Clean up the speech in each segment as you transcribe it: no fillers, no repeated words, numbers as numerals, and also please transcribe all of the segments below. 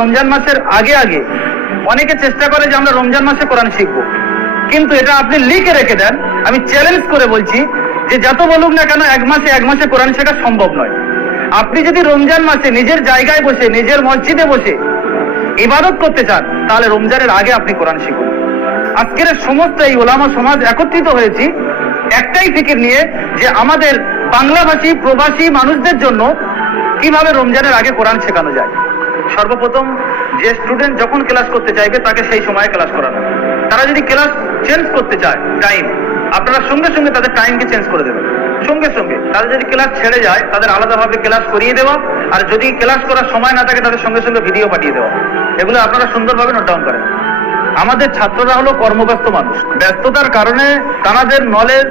রমজান মাসের আগে আগে অনেকে চেষ্টা করে যে আমরা রমজান মাসে কোরআন শিখবো, কিন্তু এটা আপনি লিখে রেখে দেন। আমি চ্যালেঞ্জ করে বলছি যে যত বলুক না কেন এক মাসে কোরআন শেখা সম্ভব নয়। আপনি যদি রমজান মাসে নিজের জায়গায় বসে নিজের মসজিদে বসে ইবাদত করতে চান তাহলে রমজানের আগে আপনি কোরআন শিখুন। আজকের সমস্ত এই ওলামা সমাজ একত্রিত হয়েছি একটাই ফিকির নিয়ে যে আমাদের বাংলাভাষী প্রবাসী মানুষদের জন্য কিভাবে রমজানের আগে কোরআন শেখানো যায়। সর্বপ্রথম যে স্টুডেন্ট যখন ক্লাস করতে চাইবে তাকে সেই সময়ে ক্লাস করানো। তারা যদি ক্লাস চেঞ্জ করতে চায় টাইম, আপনারা সঙ্গে সঙ্গে তাদের টাইমকে চেঞ্জ করে দেবেন। সঙ্গে সঙ্গে তাদের যদি ক্লাস ছেড়ে যায় তাদের আলাদাভাবে ক্লাস করিয়ে দেওয়া, আর যদি ক্লাস করার সময় না থাকে তাদের সঙ্গে সঙ্গে ভিডিও পাঠিয়ে দেওয়া। এগুলো আপনারা সুন্দরভাবে নোট ডাউন করেন। আমাদের ছাত্ররা হলো কর্মব্যস্ত মানুষ, ব্যস্ততার কারণে তাদের নলেজ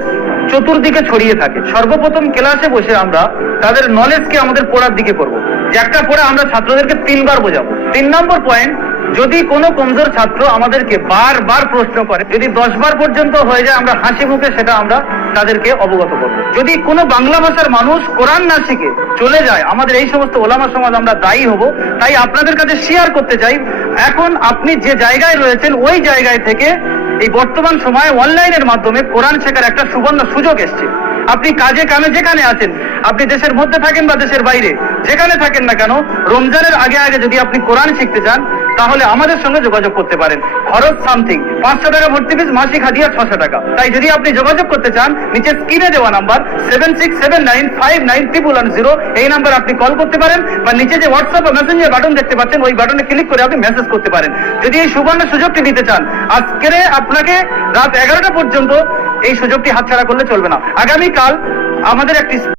চতুর্দিকে ছড়িয়ে থাকে। সর্বপ্রথম ক্লাসে বসে আমরা তাদের নলেজকে আমাদের পড়ার দিকে করব, যে একটা পড়ে আমরা ছাত্রদেরকে 3 বার বোঝাবো। 3 নম্বর পয়েন্ট, যদি কোনো কমজোর ছাত্র আমাদেরকে বারবার প্রশ্ন করে, যদি 10 বার পর্যন্ত হয়ে যায় আমরা হাসি মুখে সেটা আমরা তাদেরকে অবগত করব। যদি কোনো বাংলা ভাষার মানুষ কোরআন না শিখে চলে যায়, আমাদের এই সমস্ত ওলামা সমাজ আমরা দায়ী হব। তাই আপনাদের কাছে শেয়ার করতে চাই, এখন আপনি যে জায়গায় রয়েছেন ওই জায়গায় থেকে এই বর্তমান সময়ে অনলাইনের মাধ্যমে কোরআন শেখার একটা সুবর্ণ সুযোগ এসছে। আপনি কাজে কামে যেখানে আছেন, আপনি দেশের মধ্যে থাকেন বা দেশের বাইরে যেখানে থাকেন না কেন, রমজানের আগে আগে যদি আপনি কোরআন শিখতে চান তাহলে আমাদের সঙ্গে যোগাযোগ করতে পারেন। খরচ সামথিং 500 টাকা ভর্তি ফিস, মাসিক হাদিয়া 600 টাকা। তাই যদি আপনি যোগাযোগ করতে চান, নিচে স্ক্রিনে দেওয়া নাম্বার 7679591110 এই নাম্বার আপনি কল করতে পারেন, বা নিচে যে হোয়াটসঅ্যাপ বা মেসেঞ্জার বাটন দেখতে পাচ্ছেন ওই বাটনে ক্লিক করে আপনি মেসেজ করতে পারেন। যদি এই সুবর্ণ সুযোগটি দিতে চান, আজকের আপনাকে রাত 11টা পর্যন্ত এই সুযোগটি হাতছাড়া করলে চলবে না। আগামীকাল আমাদের একটি